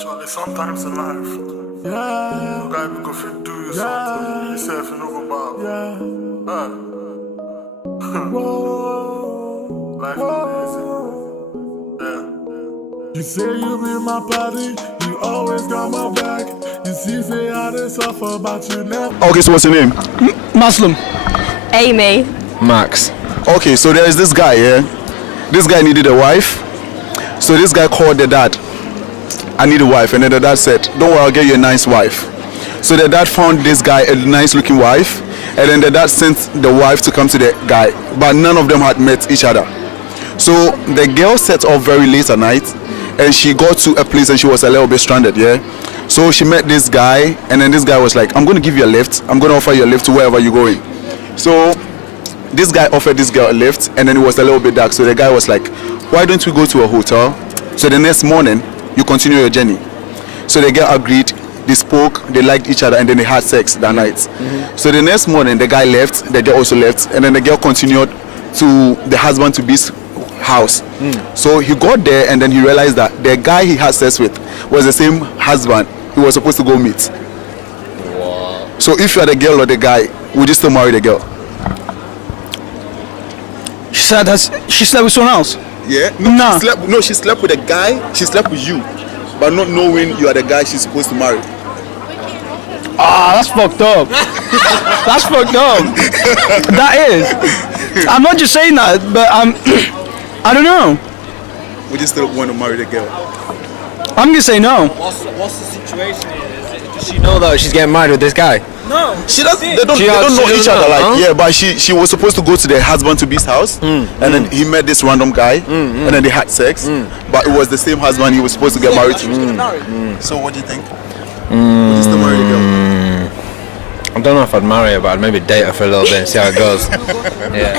Charlie, sometimes in life, you gotta go fit do yourself to yourself and over Bob. Life is easy. Yeah. You say you be my body, you always got my back. You see, say I didn't suffer, but you never. Okay, so what's your name? Muslim. Amy. Max. Okay, so there is this guy, yeah? This guy needed a wife. So this guy called the dad. I need a wife. And then the dad said, don't worry, I'll get you a nice wife. So the dad found this guy a nice looking wife. And then the dad sent the wife to come to the guy. But none of them had met each other. So the girl set off very late at night. And she got to a place and she was a little bit stranded, yeah? So she met this guy. And then this guy was like, I'm going to give you a lift. I'm going to offer you a lift to wherever you're going. So this guy offered this girl a lift, and then it was a little bit dark. So the guy was like, why don't we go to a hotel? So the next morning, you continue your journey. So the girl agreed, they spoke, they liked each other, and then they had sex that night. So the next morning, the guy left, the girl also left, and then the girl continued to the husband-to-be's house. So he got there, and then he realized that the guy he had sex with was the same husband he was supposed to go meet. Wow. So if you are the girl or the guy, would you still marry the girl? She said that she slept with someone else. Yeah. No. She slept with a guy. She slept with you, but not knowing you are the guy she's supposed to marry. Ah, that's fucked up. That's fucked up. That is. I'm not just saying that, but I don't know. Would you still want to marry the girl? I'm gonna say no. What's the situation here? Does she know that she's getting married with this guy? No. She doesn't. They don't know each other. Like, yeah, but she was supposed to go to the husband-to-be's house, and then he met this random guy, and then they had sex. But it was the same husband he was supposed to get married to. So what do you think? Would you still marry the girl? I don't know if I'd marry her, but I'd maybe date her for a little bit and see how it goes. Yeah.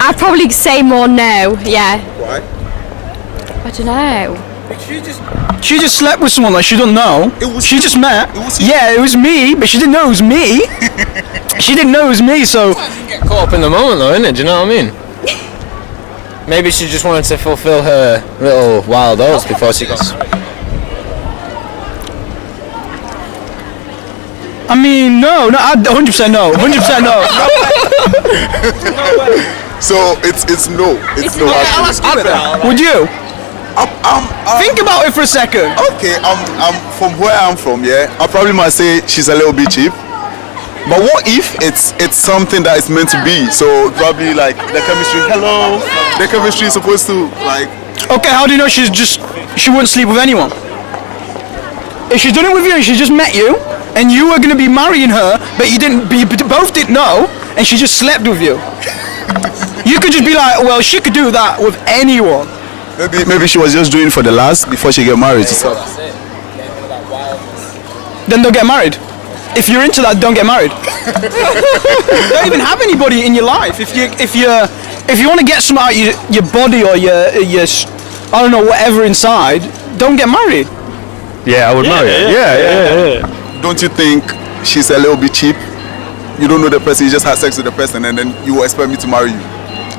I'd probably say more no, yeah. Why? I don't know. She just slept with someone like she don't know. She just met. Yeah, it was me, but she didn't know it was me. She didn't know it was me, so. Get caught up in the moment though, innit? Do you know what I mean? Maybe she just wanted to fulfill her little wild oats before she got married. I mean, no, 100% no. 100% no. So it's no. It's no. Actually. Would you? I'm Think about it for a second. Okay, I'm from where I'm from, yeah. I probably might say she's a little bit cheap. But what if it's something that is meant to be? So probably like the chemistry. Hello, the chemistry is supposed to like. Okay, how do you know she wouldn't sleep with anyone? If she's done it with you and she just met you, and you were gonna be marrying her, but you both didn't know, and she just slept with you. You could just be like, well, she could do that with anyone. Maybe she was just doing it for the last before she get married. Then don't get married. If you're into that, don't get married. Don't even have anybody in your life. If you want to get some out of your body or your I don't know, whatever inside, don't get married. Yeah, I would marry her. Yeah. Don't you think she's a little bit cheap? You don't know the person, you just had sex with the person, and then you expect me to marry you.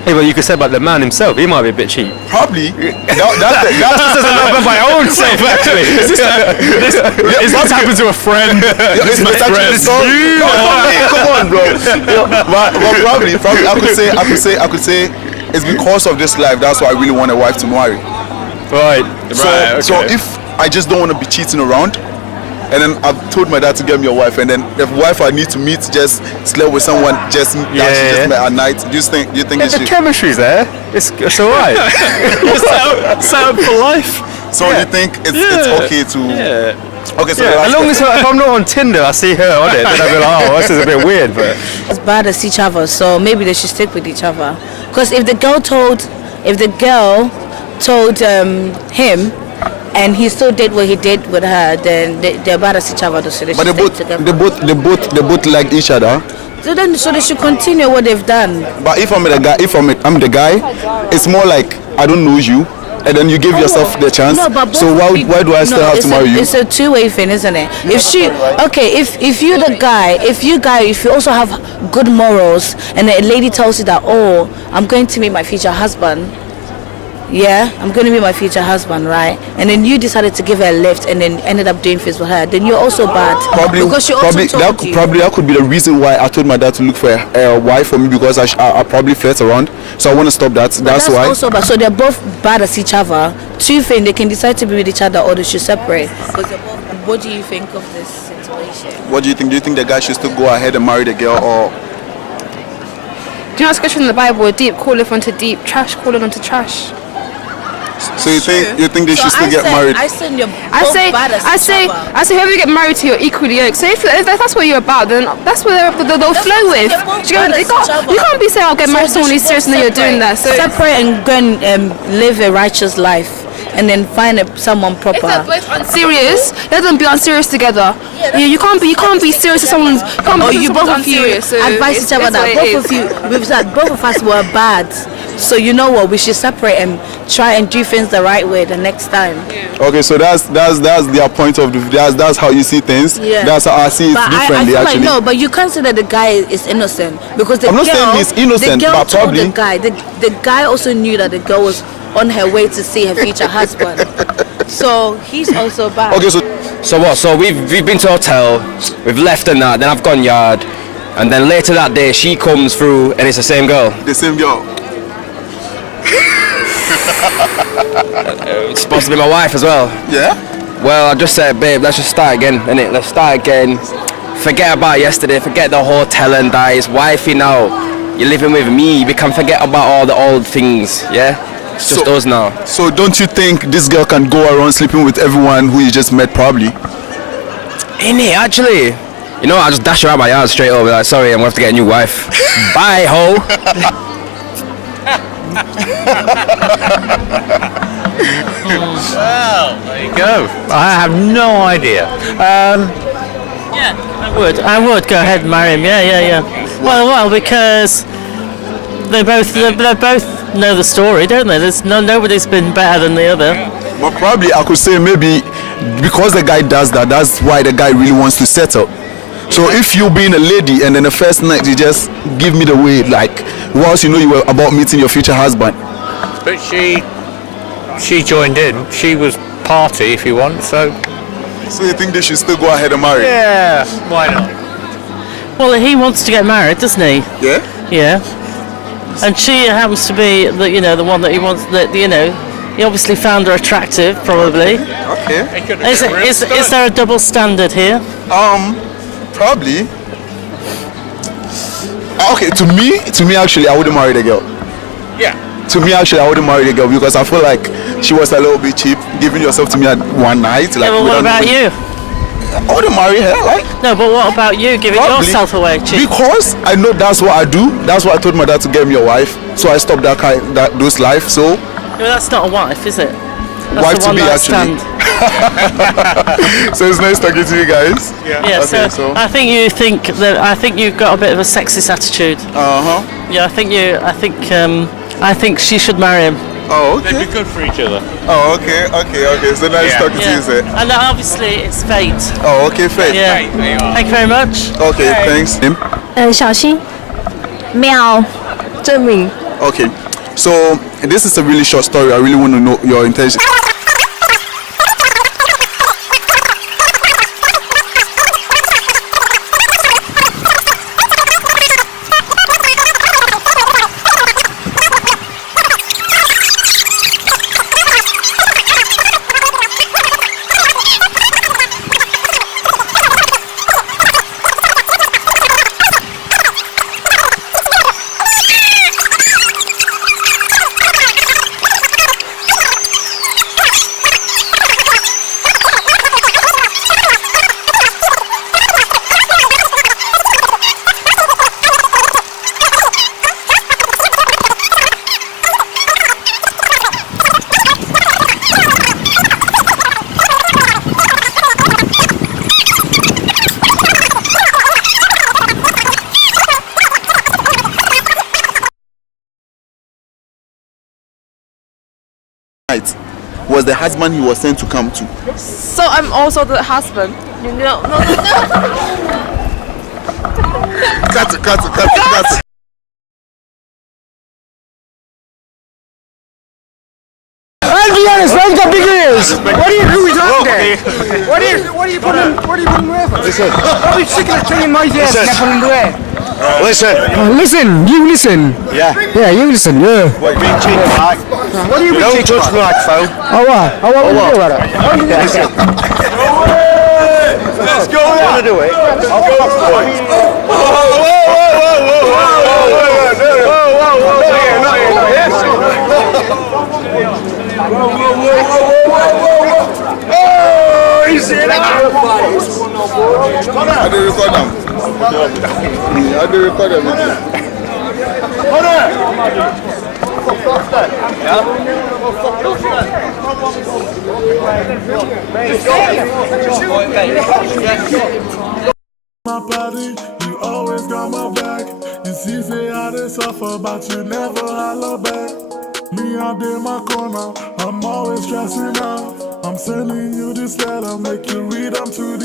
Hey, but you could say about the man himself, he might be a bit cheap. Probably. That says a lot about my own self, actually. Is this happened to a friend? It's my friend. Come on, bro. But probably, I could say, it's because of this life. That's why I really want a wife to marry. Right. So if I just don't want to be cheating around, and then I've told my dad to get me a wife, and then the wife I need to meet just slept with someone that she just met at night. Do you think the chemistry's there? It's alright. Set up for life. So you think it's okay to? Yeah. Okay, so as long as if I'm not on Tinder, I see her on it, then I'll be like, oh, this is a bit weird, but as bad as each other, so maybe they should stick with each other. Because if the girl told him, and he still did what he did with her, then they're bad as each other. So they but they both like each other. So they should continue what they've done. But if I'm the guy, it's more like I don't know you, and then you give yourself the chance. So why do I still have to marry you? It's a two-way thing, isn't it? If you're the guy, if you also have good morals, and a lady tells you that, oh, I'm going to meet my future husband, yeah, I'm going to be my future husband, right? And then you decided to give her a lift and then ended up doing things with her, then you're also bad. Because she also told you. Probably that could be the reason why I told my dad to look for a wife for me, because I probably flirt around. So I want to stop that. That's why. Also bad. So they're both bad as each other. Two things, they can decide to be with each other or they should separate. Because they're both. What do you think of this situation? What do you think? Do you think the guy should still go ahead and marry the girl, or? Do you know scripture in the Bible? Deep calleth unto deep, trash calleth unto trash. So you think they should still get married? I say whoever you get married to, you're equally yoked. So if that's what you're about, then that's what they'll flow with. You can't be saying I'll get married to someone who's serious and then you're doing that. So separate and go and live a righteous life, and then find someone proper. If they're both unserious, let them be unserious together. You can't be serious with someone's. You both of you advise each other that both of us were bad. So you know what? We should separate and try and do things the right way the next time. Okay, so that's their point of view. That's how you see things. Yeah. That's how I see it differently. I feel actually, no, but you can't say that the guy is innocent because I'm not saying he's innocent, the girl but told probably the guy. The guy also knew that the girl was on her way to see her future husband. So he's also bad. Okay, so what? So we've been to a hotel, we've left and that, then I've gone yard, and then later that day she comes through and it's the same girl. The same girl. It's supposed to be my wife as well. Yeah? Well, I just said, babe, let's just start again, innit? Let's start again. Forget about yesterday, forget the hotel and that. It's wifey now. You're living with me, we can forget about all the old things, yeah? It's just us now. So don't you think this girl can go around sleeping with everyone who you just met probably? Innit, actually. You know, I'll just dash her out my yard straight over, like, sorry, I'm gonna have to get a new wife. Bye, ho! Well, there you go. I have no idea. Yeah, I would go ahead and marry him. Yeah. Well, because they both know the story, don't they? There's nobody's been better than the other. But probably I could say maybe because the guy does that, that's why the guy really wants to settle. So if you being a lady and then the first night you just give me the way, like whilst you know you were about meeting your future husband. But she joined in. She was party, if you want. So you think they should still go ahead and marry? yeah, why not? Well, he wants to get married, doesn't he? Yeah. Yeah. And she happens to be the one that he wants. That he obviously found her attractive, probably. Okay. Is there a double standard here? Probably. Okay, to me actually, I wouldn't marry the girl. Yeah. To me actually, I wouldn't marry the girl because I feel like she was a little bit cheap, giving yourself to me at one night. Like, Yeah, well, what about you? I wouldn't marry her, like. No, but what about you giving Probably. yourself away, cheap? Because I know that's what I do. That's why I told my dad to get me a wife. So I stopped those life. So. Well, that's not a wife, is it? That's Wife a to be one-night actually. stand. So it's nice talking to you guys. Yeah, Okay, so I think you've got a bit of a sexist attitude. Yeah, I think she should marry him. Oh, okay. They'd be good for each other. Oh, okay. So nice talking to you, sir. And obviously it's fate. Oh, okay, fair. Yeah. Thank you very much. Okay, thanks. 小心，秒证明。 Okay, so this is a really short story. I really want to know your intention. Was the husband he was sent to come to. So I'm also the husband. No. Cut. Who is that there? What are you putting away for? Listen. I'll be sick of thing in my ears and putting away. Listen. Listen, you listen. Yeah. Yeah, you listen, yeah. What, you being cheeky like? What are you Don't touch me like phone. Oh, what? Oh, what will you do about it? Listen. Let's go there. I want to do it. I'll go off the way. I do record them. I do record them. My body, you always got my back. You see, say I did suffer, but you never holler back. Me out there in my corner, I'm always stressing out. I'm sending you this letter, make you read them to